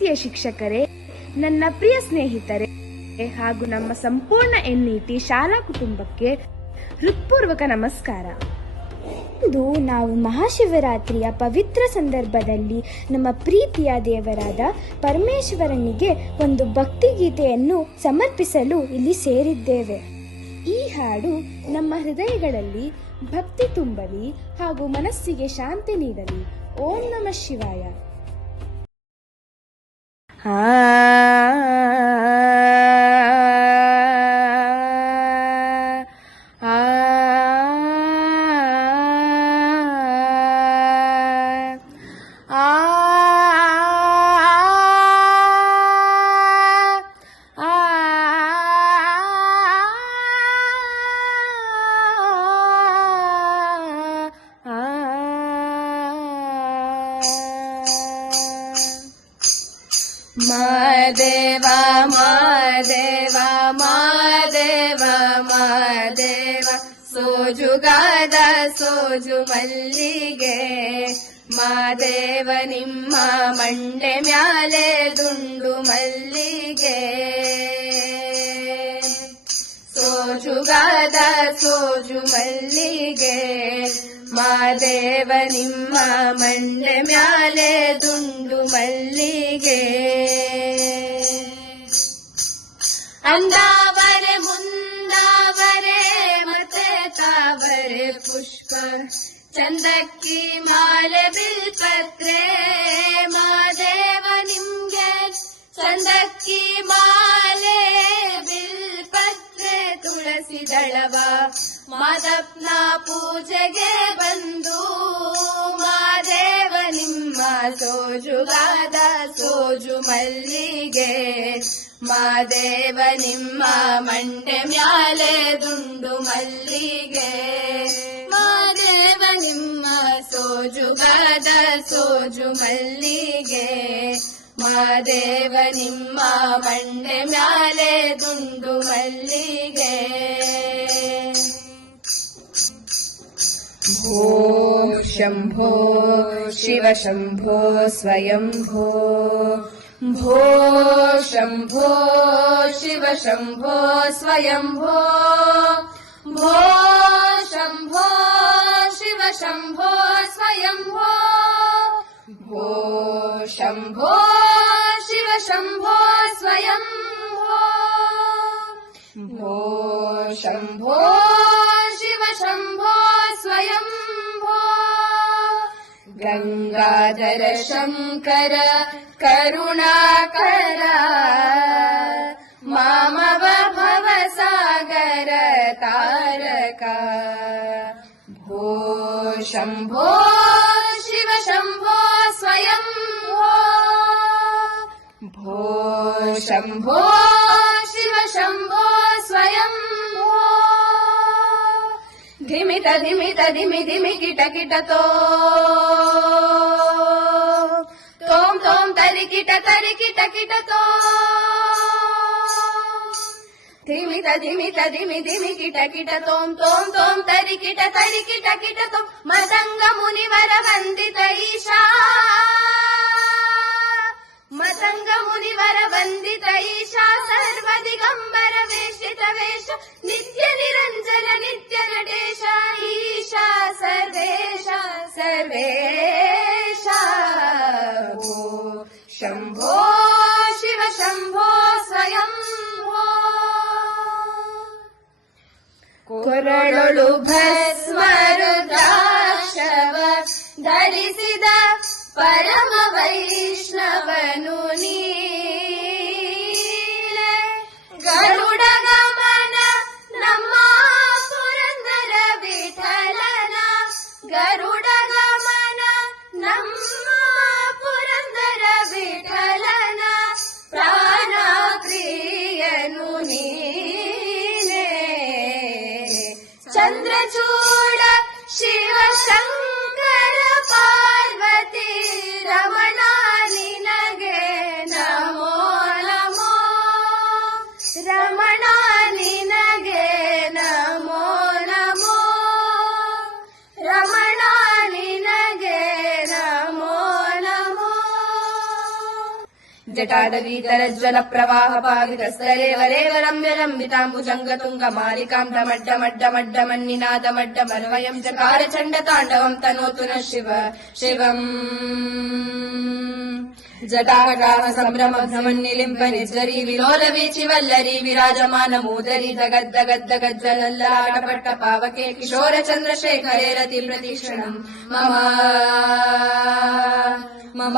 ಪ್ರೀತಿಯ ಶಿಕ್ಷಕರೇ, ನನ್ನ ಪ್ರಿಯ ಸ್ನೇಹಿತರೆ ಹಾಗೂ ನಮ್ಮ ಸಂಪೂರ್ಣ NET ಶಾಲಾ ಕುಟುಂಬಕ್ಕೆ ಹೃತ್ಪೂರ್ವಕ ನಮಸ್ಕಾರ. ಇಂದು ನಾವು ಮಹಾಶಿವರಾತ್ರಿಯ ಪವಿತ್ರ ಸಂದರ್ಭದಲ್ಲಿ ನಮ್ಮ ಪ್ರೀತಿಯ ದೇವರಾದ ಪರಮೇಶ್ವರನಿಗೆ ಒಂದು ಭಕ್ತಿಗೀತೆಯನ್ನು ಸಮರ್ಪಿಸಲು ಇಲ್ಲಿ ಸೇರಿದ್ದೇವೆ. ಈ ಹಾಡು ನಮ್ಮ ಹೃದಯಗಳಲ್ಲಿ ಭಕ್ತಿ ತುಂಬಲಿ ಹಾಗೂ ಮನಸ್ಸಿಗೆ ಶಾಂತಿ ನೀಡಲಿ. ಓಂ ನಮಃ ಶಿವಾಯ. ಮಾದೇವ ಮಾದೇವ ಮಾದೇವ ಮಾದೇವ ಸೋಜುಗಾದ ಸೋಜು ಮಲ್ಲಿಗೆ ಮಾದೇವ ನಿಮ್ಮ ಮಂಡೆ ಮ್ಯಾಲೆ ದುಂಡು ಮಲ್ಲಿಗೆ ಸೋಜುಗಾದ ಸೋಜು ಮಲ್ಲಿಗೆ ಮಾದೇವ ನಿಮ್ಮ ಮಂಡೆ ಮ್ಯಾಲೆ ದುಂಡು ಮಲ್ಲಿಗೆ ಅಂದಾವರೆ ಮುಂದಾವರೆ ಮತ್ತೆ ತಾವರೆ ಪುಷ್ಪ ಚಂದಕ್ಕಿ ಮಾಲೆ ಬಿಲ್ಪತ್ರೆ ಮಾದೇವ ನಿಮ್ಗೆ ಚಂದಕ್ಕಿ ಮಾಲೆ ಬಿಲ್ಪತ್ರೆ ತುಳಸಿ ದಳವ ಮಾದಪ್ಪನ ಪೂಜೆಗೆ ಬಂದು ಮಾದೇವ ನಿಮ್ಮ ಸೋಜುಗಾದ ಸೋಜು ಮಲ್ಲಿಗೆ ಮಾದೇವ ನಿಮ್ಮ ಮಂಡೆ ಮ್ಯಾಲೆ ದುಂಡು ಮಲ್ಲಿಗೆ ಮಾದೇವ ನಿಮ್ಮ ಸೋಜುಗಾದ ಸೋಜು ಮಲ್ಲಿಗೆ ಮಾದೇವ ನಿಮ್ಮ ಮಂಡೆ ಮ್ಯಾಲೆ ದುಂಡು ಮಲ್ಲಿಗೆ ಭೋ ಶಂಭೋ ಶಿವ ಶಂಭೋ ಸ್ವಯಂಭೋ ಭೋ ಶಂಭೋ ಶಿವ ಶಂಭೋ ಸ್ವಯಂಭೋ ಭೋ ಶಂಭೋ ಶಿವ ಶಂಭೋ ಸ್ವಯಂಭೋ ಭೋ ಶಂಭೋ ಶಿವ ಶಂಭೋ ಸ್ವಯಂಭೋ ಭೋ ಶಂಭೋ ಶಿವ ಶಂಭೋ ಸ್ವಯಂಭೋ ಗಂಗಾಧರ ಶಂಕರ ಕರುಣಾಕರ ಮಾಮವ ಭವಸಾಗರ ತಾರಕ ಭೋ ಶಂಭೋ ಶಿವ ಶಂಭೋ ಸ್ವಯಂಭೋ ಭೋ ಶಂಭೋ ಶಿವ ಶಂಭೋ ಸ್ವಯಂಭೋ ಧಿಮಿತ ಧಿಮಿತ ಧಿಮಿ ಧಿಮಿ ಕಿಟ ಕಿಟ ತೋಂ ತೋಂ ತರಿ ಕಿಟ ಕಿಟ ತೋ ಧಿಮಿತ ಧಿಮಿತ ಧಿಮಿ ಧಿಮಿ ಕಿಟ ತೋಂ ತೋಂ ತೋಂ ತರಿ ಕಿಟ ತೋ ಮದಂಗ ಮುನಿವರ ವಂದಿತ ಈಶಾ ಮದಂಗ ಮುನಿವರ ವಂದಿತ ಈಶಾ ಸರ್ವ ದಿಗಂಬರ ವೇಷಿತ ವೇಷ ನಿತ್ಯ ನಿರಂಜನ ನಿತ್ಯ ನಟೇಶ ಈಶಾ ಸರ್ವೇಶ ಸರ್ವೇಶ ಭೋ ಶಂಭೋ ಶಿವ ಶಂಭೋ ಸ್ವಯಂಭೋ ಕೊರಳೊಳು ಭಸ್ಮ ರುದ್ರಾಕ್ಷವ ಧರಿಸಿದ ಪರಮ ವೈಷ್ಣವನು ನೀನೆ ಗರುಡ ಗಮನ ನಮ್ಮ ಪುರಂದರ ವಿಠಲನ ಗರುಡ ಗಮನ ನಮ್ಮ ಪುರಂದರ ವಿಠಲನ ಪ್ರಾಣ ಪ್ರಿಯನು ನೀನೆ ಚಂದ್ರಚೂಡ ಶಿವ ಶಂಕರ ಪಾರ್ವತಿ ರಮಣಾನಿ जटादवीतरज्ज्वल प्रवाह पावितस्तरेवरेव रम्य रम्बिताम्बुजङ्गतुङ्ग मालिकाम् डमड्डमड्डमड्डमन्निनादमड्डमर्वयम् चकार चण्डताण्डवम् तनोतु नः शिव शिवम् जटाकटाह सम्भ्रम भ्रमन्निलिम्ब निर्जरी विलोल वीचि वल्लरी विराजमान मूदरी दगद्दगद्दगज्जलल्लाटपट्ट पावके किशोर चन्द्रशेखरे रति प्रतीक्षणम् मम